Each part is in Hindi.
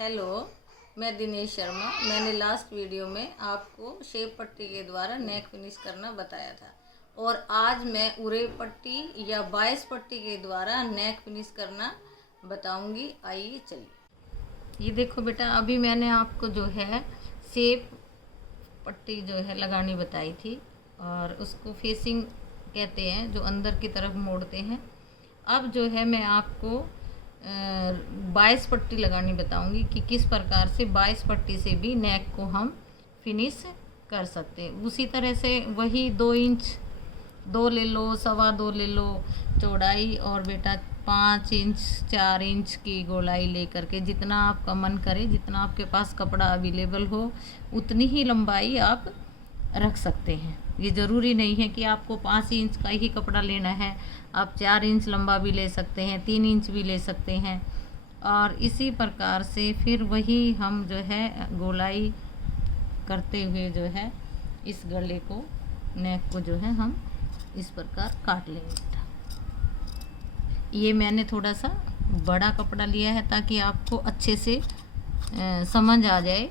हेलो, मैं दिनेश शर्मा। मैंने लास्ट वीडियो में आपको शेप पट्टी के द्वारा नेक फिनिश करना बताया था और आज मैं उरे पट्टी या बाइस पट्टी के द्वारा नेक फिनिश करना बताऊंगी। आइए चलिए। ये देखो बेटा, अभी मैंने आपको जो है शेप पट्टी जो है लगानी बताई थी और उसको फेसिंग कहते हैं, जो अंदर की तरफ मोड़ते हैं। अब जो है मैं आपको 22 पट्टी लगानी बताऊंगी कि किस प्रकार से 22 पट्टी से भी नेक को हम फिनिश कर सकते हैं। उसी तरह से वही 2 इंच 2 ले लो, 2.25 ले लो चौड़ाई, और बेटा 5 इंच 4 इंच की गोलाई लेकर के जितना आपका मन करे, जितना आपके पास कपड़ा अवेलेबल हो उतनी ही लंबाई आप रख सकते हैं। ये ज़रूरी नहीं है कि आपको 5 इंच का ही कपड़ा लेना है, आप 4 इंच लंबा भी ले सकते हैं, 3 इंच भी ले सकते हैं। और इसी प्रकार से फिर वही हम जो है गोलाई करते हुए जो है इस गले को, नेक को जो है हम इस प्रकार काट लेंगे। ये मैंने थोड़ा सा बड़ा कपड़ा लिया है ताकि आपको अच्छे से समझ आ जाए,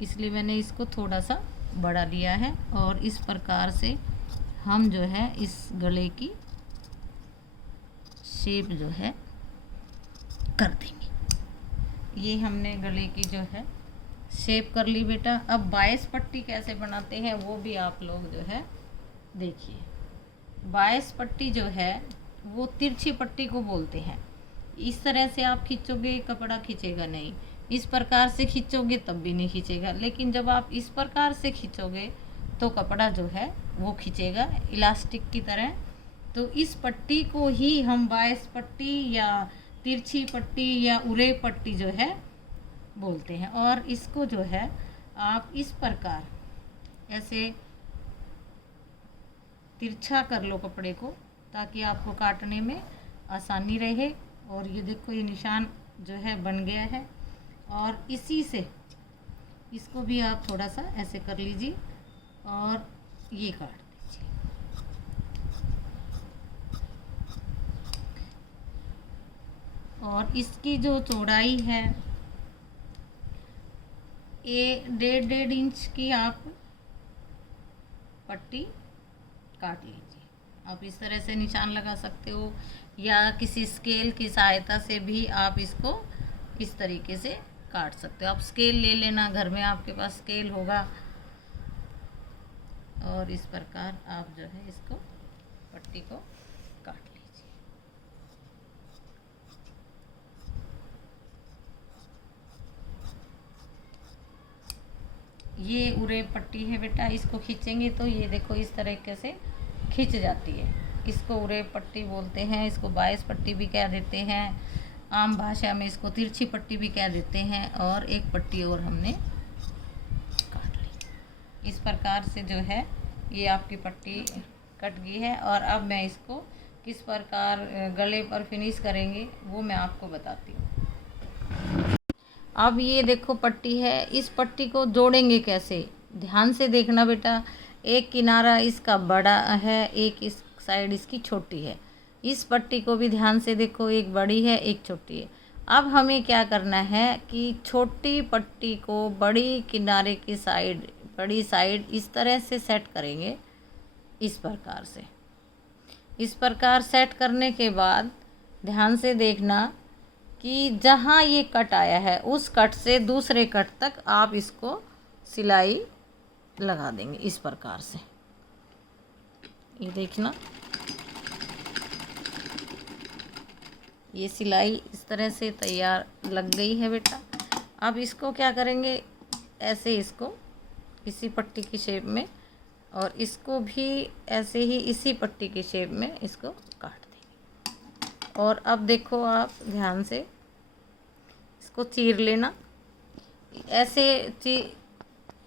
इसलिए मैंने इसको थोड़ा सा बड़ा लिया है। और इस प्रकार से हम जो है इस गले की शेप जो है कर देंगे। ये हमने गले की जो है शेप कर ली बेटा। अब 22 पट्टी कैसे बनाते हैं वो भी आप लोग जो है देखिए। 22 पट्टी जो है वो तिरछी पट्टी को बोलते हैं। इस तरह से आप खींचोगे कपड़ा खींचेगा नहीं, इस प्रकार से खींचोगे तब भी नहीं खींचेगा, लेकिन जब आप इस प्रकार से खींचोगे तो कपड़ा जो है वो खींचेगा इलास्टिक की तरह। तो इस पट्टी को ही हम 22 पट्टी या तिरछी पट्टी या उरे पट्टी जो है बोलते हैं। और इसको जो है आप इस प्रकार ऐसे तिरछा कर लो कपड़े को, ताकि आपको काटने में आसानी रहे। और ये देखो, ये निशान जो है बन गया है। और इसी से इसको भी आप थोड़ा सा ऐसे कर लीजिए और ये काट दीजिए। और इसकी जो चौड़ाई है ये 1.5 इंच की आप पट्टी काट लीजिए। आप इस तरह से निशान लगा सकते हो या किसी स्केल की सहायता से भी आप इसको इस तरीके से काट सकते हो। आप स्केल ले लेना, घर में आपके पास स्केल होगा। और इस प्रकार आप जो है इसको पट्टी को काट लीजिए। ये उरे पट्टी है बेटा, इसको खींचेंगे तो ये देखो इस तरीके से खींच जाती है। इसको उरे पट्टी बोलते हैं, इसको 22 पट्टी भी कह देते हैं, आम भाषा में इसको तिरछी पट्टी भी कह देते हैं। और एक पट्टी और हमने काट ली। इस प्रकार से जो है ये आपकी पट्टी कट गई है। और अब मैं इसको किस प्रकार गले पर फिनिश करेंगे वो मैं आपको बताती हूँ। अब ये देखो पट्टी है, इस पट्टी को जोड़ेंगे कैसे, ध्यान से देखना बेटा। एक किनारा इसका बड़ा है, एक इस साइड इसकी छोटी है। इस पट्टी को भी ध्यान से देखो, एक बड़ी है एक छोटी है। अब हमें क्या करना है कि छोटी पट्टी को बड़ी किनारे की साइड, बड़ी साइड इस तरह से सेट करेंगे। इस प्रकार से, इस प्रकार सेट करने के बाद ध्यान से देखना कि जहाँ ये कट आया है उस कट से दूसरे कट तक आप इसको सिलाई लगा देंगे इस प्रकार से। ये देखना, ये सिलाई इस तरह से तैयार लग गई है बेटा। अब इसको क्या करेंगे, ऐसे इसको इसी पट्टी की शेप में, और इसको भी ऐसे ही इसी पट्टी की शेप में इसको काट देंगे। और अब देखो आप ध्यान से इसको चीर लेना। ऐसे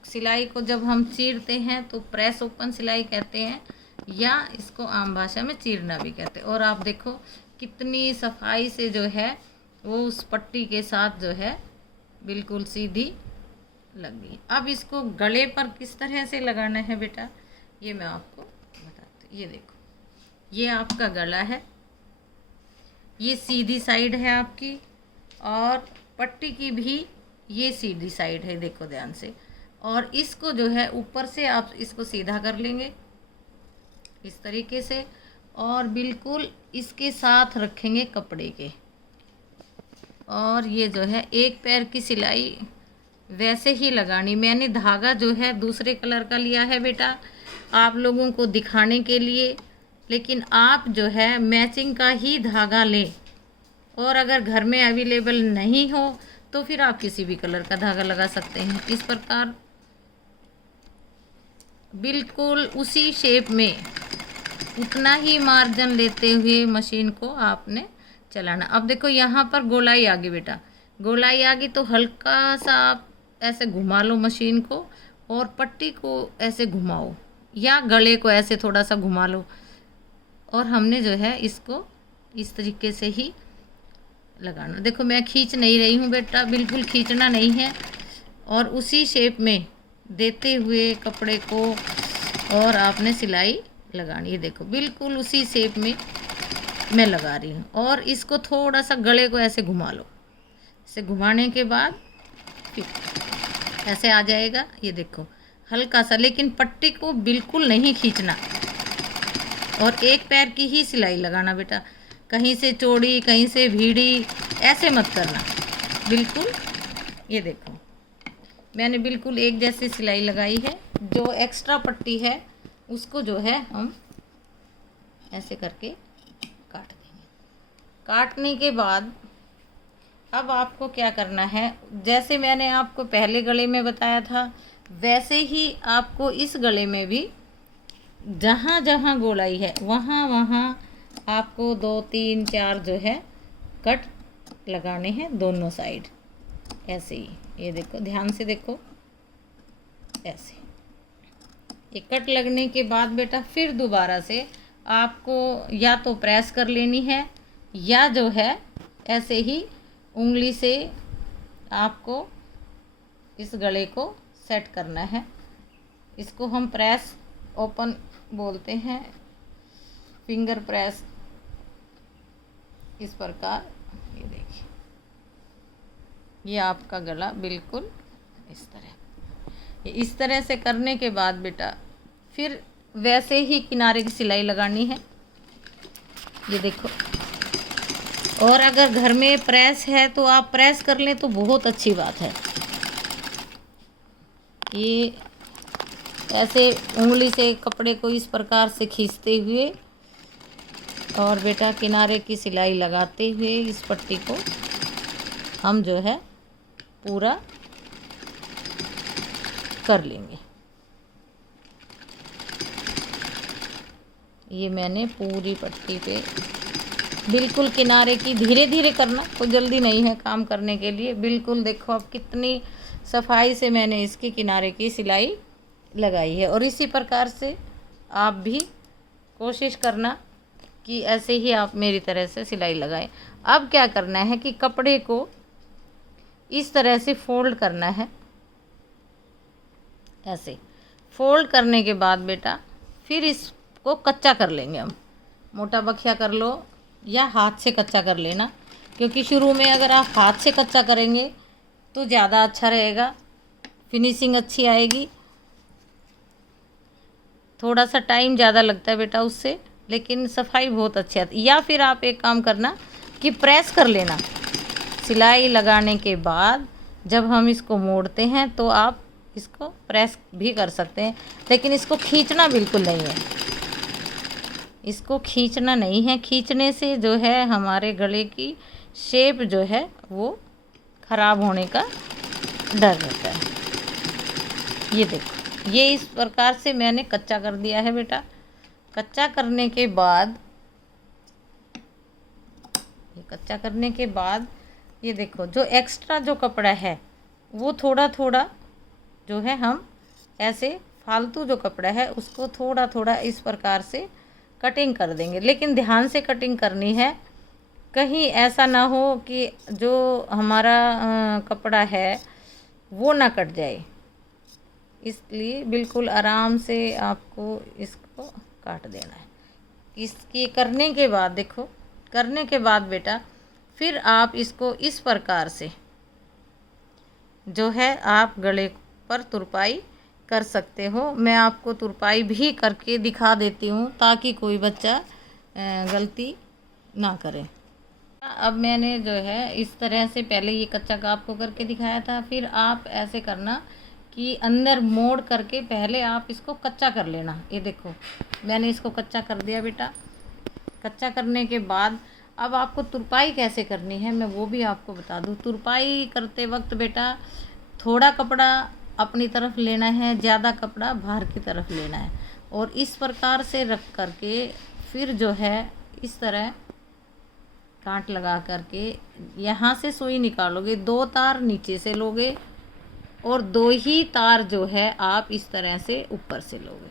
सिलाई को जब हम चीरते हैं तो प्रेस ओपन सिलाई कहते हैं, या इसको आम भाषा में चीरना भी कहते हैं। और आप देखो कितनी सफाई से जो है वो उस पट्टी के साथ जो है बिल्कुल सीधी लग गई। अब इसको गले पर किस तरह से लगाना है बेटा, ये मैं आपको बताती हूँ। ये देखो, ये आपका गला है, ये सीधी साइड है आपकी, और पट्टी की भी ये सीधी साइड है, देखो ध्यान से। और इसको जो है ऊपर से आप इसको सीधा कर लेंगे इस तरीके से, और बिल्कुल इसके साथ रखेंगे कपड़े के। और ये जो है एक पैर की सिलाई वैसे ही लगानी। मैंने धागा जो है दूसरे कलर का लिया है बेटा, आप लोगों को दिखाने के लिए, लेकिन आप जो है मैचिंग का ही धागा लें। और अगर घर में अवेलेबल नहीं हो तो फिर आप किसी भी कलर का धागा लगा सकते हैं। इस प्रकार बिल्कुल उसी शेप में उतना ही मार्जिन लेते हुए मशीन को आपने चलाना। अब देखो यहाँ पर गोलाई आ गई बेटा, गोलाई आ गई तो हल्का सा आप ऐसे घुमा लो मशीन को, और पट्टी को ऐसे घुमाओ या गले को ऐसे थोड़ा सा घुमा लो। और हमने जो है इसको इस तरीके से ही लगाना। देखो मैं खींच नहीं रही हूँ बेटा, बिल्कुल खींचना नहीं है, और उसी शेप में देते हुए कपड़े को और आपने सिलाई लगानी है। देखो बिल्कुल उसी शेप में मैं लगा रही हूँ, और इसको थोड़ा सा गले को ऐसे घुमा लो। इसे घुमाने के बाद फिर ऐसे आ जाएगा, ये देखो हल्का सा, लेकिन पट्टी को बिल्कुल नहीं खींचना। और एक पैर की ही सिलाई लगाना बेटा, कहीं से चौड़ी कहीं से भीड़ी ऐसे मत करना, बिल्कुल। ये देखो मैंने बिल्कुल एक जैसी सिलाई लगाई है। जो एक्स्ट्रा पट्टी है उसको जो है हम ऐसे करके काट देंगे। काटने के बाद अब आपको क्या करना है, जैसे मैंने आपको पहले गले में बताया था वैसे ही आपको इस गले में भी जहाँ जहाँ गोलाई है वहाँ वहाँ आपको 2 3 4 जो है कट लगाने हैं दोनों साइड, ऐसे ही। ये देखो ध्यान से देखो, ऐसे ये कट लगने के बाद बेटा फिर दोबारा से आपको या तो प्रेस कर लेनी है, या जो है ऐसे ही उंगली से आपको इस गले को सेट करना है। इसको हम प्रेस ओपन बोलते हैं, फिंगर प्रेस। इस प्रकार ये देखिए, ये आपका गला बिल्कुल इस तरह से करने के बाद बेटा फिर वैसे ही किनारे की सिलाई लगानी है। ये देखो, और अगर घर में प्रेस है तो आप प्रेस कर लें तो बहुत अच्छी बात है। ये ऐसे उंगली से कपड़े को इस प्रकार से खींचते हुए और बेटा किनारे की सिलाई लगाते हुए इस पट्टी को हम जो है पूरा कर लेंगे। ये मैंने पूरी पट्टी पे बिल्कुल किनारे की, धीरे धीरे करना, कोई जल्दी नहीं है काम करने के लिए। बिल्कुल देखो अब कितनी सफाई से मैंने इसकी किनारे की सिलाई लगाई है। और इसी प्रकार से आप भी कोशिश करना कि ऐसे ही आप मेरी तरह से सिलाई लगाएं। अब क्या करना है कि कपड़े को इस तरह से फोल्ड करना है। ऐसे फोल्ड करने के बाद बेटा फिर इसको कच्चा कर लेंगे हम। मोटा बखिया कर लो या हाथ से कच्चा कर लेना, क्योंकि शुरू में अगर आप हाथ से कच्चा करेंगे तो ज़्यादा अच्छा रहेगा, फिनिशिंग अच्छी आएगी। थोड़ा सा टाइम ज़्यादा लगता है बेटा उससे, लेकिन सफाई बहुत अच्छी आती है। या फिर आप एक काम करना कि प्रेस कर लेना। सिलाई लगाने के बाद जब हम इसको मोड़ते हैं तो आप इसको प्रेस भी कर सकते हैं, लेकिन इसको खींचना बिल्कुल नहीं है। इसको खींचना नहीं है, खींचने से जो है हमारे गले की शेप जो है वो ख़राब होने का डर रहता है। ये देखो, ये इस प्रकार से मैंने कच्चा कर दिया है बेटा। कच्चा करने के बाद ये देखो, जो एक्स्ट्रा जो कपड़ा है वो थोड़ा थोड़ा जो है हम ऐसे फालतू जो कपड़ा है उसको थोड़ा थोड़ा इस प्रकार से कटिंग कर देंगे। लेकिन ध्यान से कटिंग करनी है, कहीं ऐसा ना हो कि जो हमारा कपड़ा है वो ना कट जाए। इसलिए बिल्कुल आराम से आपको इसको काट देना है। इसकी करने के बाद देखो, करने के बाद बेटा फिर आप इसको इस प्रकार से जो है आप गले पर तुरपाई कर सकते हो। मैं आपको तुरपाई भी करके दिखा देती हूँ ताकि कोई बच्चा गलती ना करे। अब मैंने जो है इस तरह से पहले ये कच्चा का आपको करके दिखाया था, फिर आप ऐसे करना कि अंदर मोड़ करके पहले आप इसको कच्चा कर लेना। ये देखो मैंने इसको कच्चा कर दिया बेटा। कच्चा करने के बाद अब आपको तुरपाई कैसे करनी है मैं वो भी आपको बता दूँ। तुरपाई करते वक्त बेटा थोड़ा कपड़ा अपनी तरफ लेना है, ज़्यादा कपड़ा बाहर की तरफ लेना है, और इस प्रकार से रख करके फिर जो है इस तरह कांट लगा करके यहाँ से सुई निकालोगे। 2 तार नीचे से लोगे और 2 ही तार जो है आप इस तरह से ऊपर से लोगे,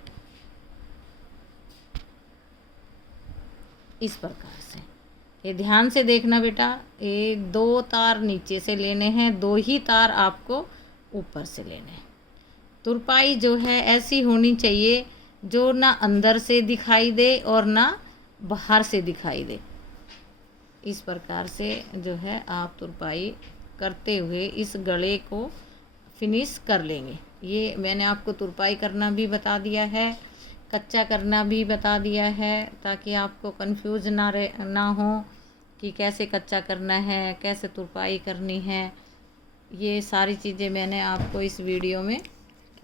इस प्रकार से। ये ध्यान से देखना बेटा, ये 2 तार नीचे से लेने हैं, 2 ही तार आपको ऊपर से लेने हैं। तुरपाई जो है ऐसी होनी चाहिए जो ना अंदर से दिखाई दे और ना बाहर से दिखाई दे। इस प्रकार से जो है आप तुरपाई करते हुए इस गले को फिनिश कर लेंगे। ये मैंने आपको तुरपाई करना भी बता दिया है, कच्चा करना भी बता दिया है, ताकि आपको कंफ्यूज ना हो कि कैसे कच्चा करना है, कैसे तुरपाई करनी है। ये सारी चीज़ें मैंने आपको इस वीडियो में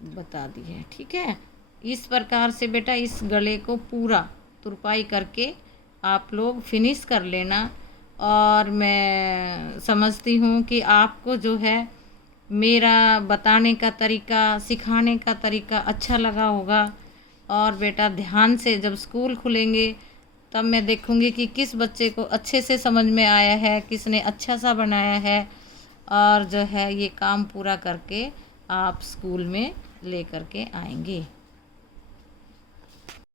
बता दी है, ठीक है। इस प्रकार से बेटा इस गले को पूरा तुरपाई करके आप लोग फिनिश कर लेना। और मैं समझती हूँ कि आपको जो है मेरा बताने का तरीका, सिखाने का तरीका अच्छा लगा होगा। और बेटा ध्यान से जब स्कूल खुलेंगे तब मैं देखूँगी कि किस बच्चे को अच्छे से समझ में आया है, किसने अच्छा सा बनाया है, और जो है ये काम पूरा करके आप स्कूल में ले करके आएंगे।